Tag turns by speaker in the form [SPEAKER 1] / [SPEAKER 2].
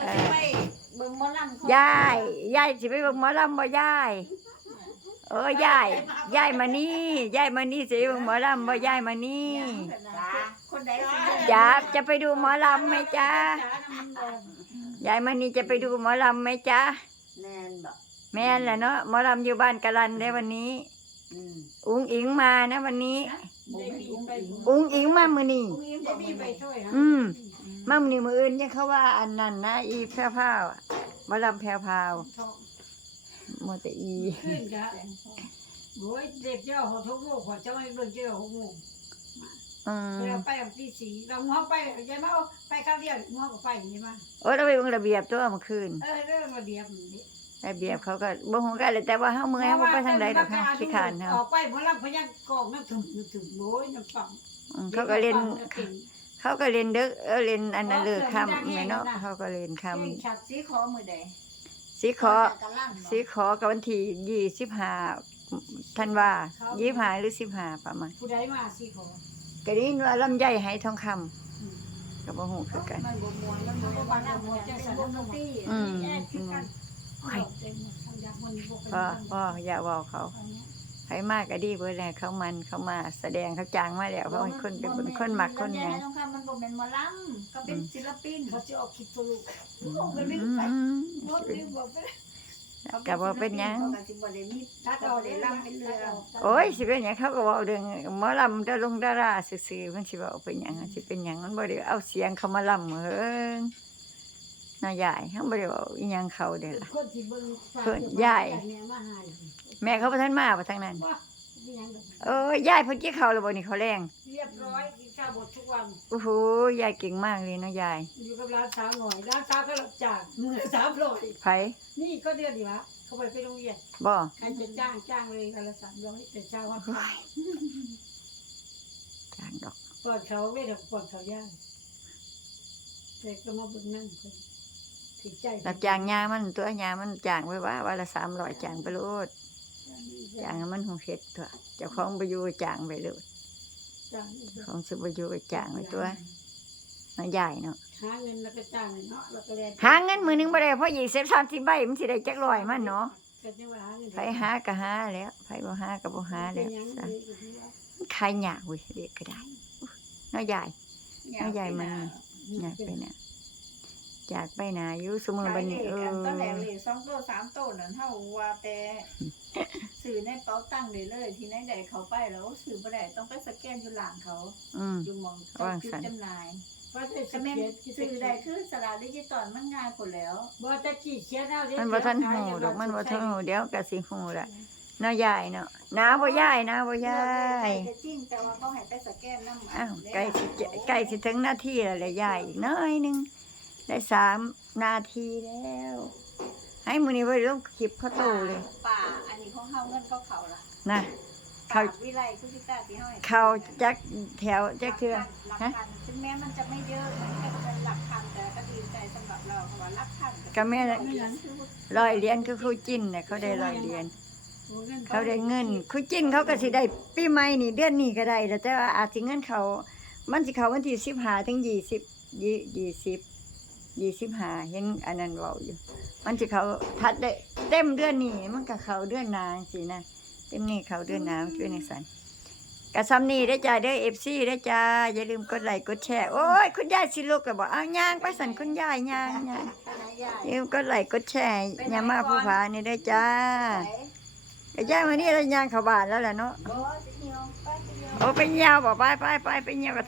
[SPEAKER 1] เออ
[SPEAKER 2] ไปเบิ่งหมอลำเขา
[SPEAKER 1] ยายยายสิไปเบิ่งหมอลำบ่ยายเออยายยายมานี่ยายมานี่สิไปเบิ่งหมอลำบ่ยายมานี่
[SPEAKER 2] จ้าคนใดสิ
[SPEAKER 1] จ๋าจะไปดูหมอลำไหมจ๊ะยายมานี่จะไปดูหมอลำไหมจ๊ะ
[SPEAKER 2] แน่นบอก
[SPEAKER 1] แม่นแหละเนาะหมอลำอยู่บ้านกะลันได้วันนี้
[SPEAKER 2] อืม
[SPEAKER 1] อุ้งอิงมานะวันนี้
[SPEAKER 2] บ่มีอุ้งอิง
[SPEAKER 1] อุ้งอิงมามื้อนี้
[SPEAKER 2] อุ้งอิงบ่มีไปช่วย
[SPEAKER 1] อืม มามื้อนี้มื้ออื่นยังเขาว่าอันนั้นนะอีแพรวพราวอะหมอลำแพรวพราวหมดแต่อี
[SPEAKER 3] ขึ้นจ้ะโอ้ยเด็กเจ้าหัวทุกลูกหัวเจ้าให้เบิ่งเจ้าหัวงู
[SPEAKER 1] อืม
[SPEAKER 3] เราไปกับที่สีเราง้อไปยายมาเอาไปข้าวเดียวง้อก็ไปนี่มา
[SPEAKER 1] โอ้ยเราไปเบิ่งระเบียบตัวเมื่อคืน
[SPEAKER 3] เออเรื่องระเบียบนี่
[SPEAKER 1] ระเบียบเขาก็บ่ฮู้กันเลยแต่ว่าเฮาเมื่อยเฮาบ่ไปทางใดดอกเฮาขี้คร้านเฮา
[SPEAKER 3] ออกไปหมอลำพยังกองน้ำถึงถึงโอ้ยน้ำปัง
[SPEAKER 1] อืมเขาก็เล่น เขาก็เล่นเด้อเออเล่นอันนั้นเลิกค่ำแม่เนาะเขาก็เล่นค่
[SPEAKER 2] เพลงฉัดสีขอมือใดำ
[SPEAKER 1] สีขอ
[SPEAKER 2] กะลั่น
[SPEAKER 1] สีขอกับวันที่25ธันวา25หรือ15ประมาณ
[SPEAKER 3] ผู้ใดมาสิขอ
[SPEAKER 1] ก็ได้ยินว่าลำไยไหทองคำก็บ่ฮู้คือกัน
[SPEAKER 2] มันบ่ม่วนมันบ่ม่วนแล้วมันจะเป็นวงดนตรี
[SPEAKER 1] อืม
[SPEAKER 3] แยกคือกันโอ้ยเต็มทางยักษ์มันบ่เป็น
[SPEAKER 1] พ่อพ่ออย่าเว้าเขา ใครมากก็ดีเบิดแหละเขามันเขามาแสดงเขาจ้างมาแล้วเพราะว่าคนเป็นคนคนมักคนหยัง
[SPEAKER 2] ลำไยทองคำมันบ่แม่นหมอลำก็เป็นศิลปิน
[SPEAKER 3] เขาจะออกคิดตัวลูก
[SPEAKER 1] อืม
[SPEAKER 3] บ่ได้บอกไป
[SPEAKER 1] ก็บ่เป็นหยัง
[SPEAKER 2] เขาก็สิบ่ได้มี
[SPEAKER 3] ตัด
[SPEAKER 2] ก็
[SPEAKER 3] เอา
[SPEAKER 2] บ่ได้ลำเป็นเรื่อง
[SPEAKER 1] โอ้ยสิเป็นหยังเขาก็เว้าเรื่องหมอลำดารงดาราซื่อๆมันสิเว้าเป็นหยังสิเป็นหยังมันบ่ได้เอาเสียงเขามาลำเฮิงน่าใหญ่เฮาบ่ได้เว้าอีหยังเขาเด้อล่ะ
[SPEAKER 3] คนที่เบิ่ง
[SPEAKER 1] เพิ่นยาย
[SPEAKER 3] เนี่ยมาหา
[SPEAKER 1] แม่เขาบ่ทันมาบ่ทางนั้น
[SPEAKER 3] ว่าเป็นหยังดอก
[SPEAKER 1] เอ้ยยายเพิ่นกินข้าวแล้วบ่นี่ข้าวแรง
[SPEAKER 3] เรียบร้อยกินข้าวบดทุกวัน
[SPEAKER 1] โอ้โหยายเก่งมากเลยเนาะยาย
[SPEAKER 3] อยู่กับร้านสาวหน่อยร้านสาวก็รับจ้างมือสามร้อย
[SPEAKER 1] ไผ
[SPEAKER 3] นี่ก็เดือนดีวะเขาไปไปโรงเรียน
[SPEAKER 1] บ่
[SPEAKER 3] ใครจะจ้างจ้างเลยกันละสามร้อยแต่เช้าวัน
[SPEAKER 1] โอ้ยจางดอก
[SPEAKER 3] ปอดเขาไม่ได้ปอดเขาย่างแต่ก็มาเบึงนั่งคนถิดใจ
[SPEAKER 1] รับจ้างยามันตัวยามันจ้างไว้ว่าวันละ300จ้างไปโลด จ้างให้มันคงเฮ็ดตัวเจ้าของบ่อยู่จ้างไปโลด
[SPEAKER 3] จ้างอีก
[SPEAKER 1] ของสิบ่อยู่ก็จ้างไว้ตัวน้อยใหญ่เนาะ
[SPEAKER 3] หาเงินแล้วก็จ้างเนาะแล้วก็เรียน
[SPEAKER 1] หาเงินมื้อหนึงบ่ได้เพราะ20 30ใบมันสิได้จักร้อยมันเนาะ
[SPEAKER 3] ก็จะว่าหาเงิน
[SPEAKER 1] ไผหาก็หาแล้วไผบ่หาก็บ่หาแล้ว
[SPEAKER 3] เป็นหยัง
[SPEAKER 1] ซะ
[SPEAKER 3] เด็กอยู่ที่ว่า
[SPEAKER 1] มันขายยากเว้ยเด็กก็ได้อุ๊ยน้อยใหญ่น้อยใหญ่มันอยากไปน่ะ อยากไปน่ะอยู่ซุมื้อบัดนี้เออ
[SPEAKER 2] ตอนแรกเลยสองโตสามโตนั่นเฮาว่าแต่ซื้อในเป๋าตังค์ได้เลย ที่ไหนใดเขาไปแล้วซื้อบ่ได้ต้องไปสแกนอยู่หลังเขา
[SPEAKER 1] อืม
[SPEAKER 2] อยู่หมอง
[SPEAKER 1] ว่าง
[SPEAKER 2] จุด
[SPEAKER 1] สั่น
[SPEAKER 2] จำหน่าย
[SPEAKER 3] ว่าจะ
[SPEAKER 2] แต่แม่นซื้อได้คือสลากดิจิตอลมันง่ายกว่าแล้ว
[SPEAKER 3] บ่จะขี้เขียนเอาเดี๋ยว
[SPEAKER 1] มันบ่ทันหูดอกมันบ่ทันหูเดี๋ยวก็สิหูละน้อยใหญ่เนาะหนาวบ่ยายหนาวบ่ยาย
[SPEAKER 2] แต่จริงแต่ว่าเขาให้ไปสแกนนำ
[SPEAKER 1] อ้าวใกล้สิจะใกล้สิถึงนาทีแล้วแหละยายอีกน้อยหนึง ได้สามนาทีแล้ว ให้มื้อนี้ไว้ลงคลิปเขาโตเลย
[SPEAKER 2] ป่าอันนี้ของเฮาเงินเขาเขาล่ะ
[SPEAKER 1] นะเขา
[SPEAKER 2] ป่วิไลคือสิกาที่เฮาให้
[SPEAKER 1] เขาจักแถวจักเทื่อ
[SPEAKER 2] หลัก
[SPEAKER 1] ฮะ
[SPEAKER 2] พันถึงแม้มันจะไม่เยอะมันแค่เป็นหลักพันแต่ก็ดีใจสำหรับเราเพราะว่าหลักพัน
[SPEAKER 1] ก็แม่
[SPEAKER 2] เหรียญคือ
[SPEAKER 1] ร้อยเหรียญคือครูจิ้นน่ะเขาได้ร้อยเหรียญเขาได้เงินครูจิ้นเขาก็สิได้ปีใหม่นี่เดือนนี้ก็ได้แต่ว่าอาจสิเงินเขา มันสิเขาวันที่15ถึง20ยี่ 20 25เห็นอันนั้นเว้าอยู่ มันสิเขาทัดได้เต็มเดือนนี้มันก็เขาเดือนหน้าสินะเต็มนี้เขาเดือนหน้ามันคือจังซั่นก็ซ้ำนี้ได้อจ้าเด้อ FC ได้อจ้าอย่าลืมกดไลค์กดแชร์โอ้ยคุณยายสิลูกก็บอกอ้าวย่างไปสั่นคุณยายย่างย่างอย่าลืมกดไลค์กดแชร์อย่ามาผู้พานี่ได้อจ้าก็ย่างวันนี้เราย่างเข้าบ้านแล้วแหละเนาะ
[SPEAKER 2] บ่สิเหี่ยวไปสิเหี่ยว
[SPEAKER 1] โอ้ไปเหี่ยวบ่ไปไปไปไปเหี่ยวกับ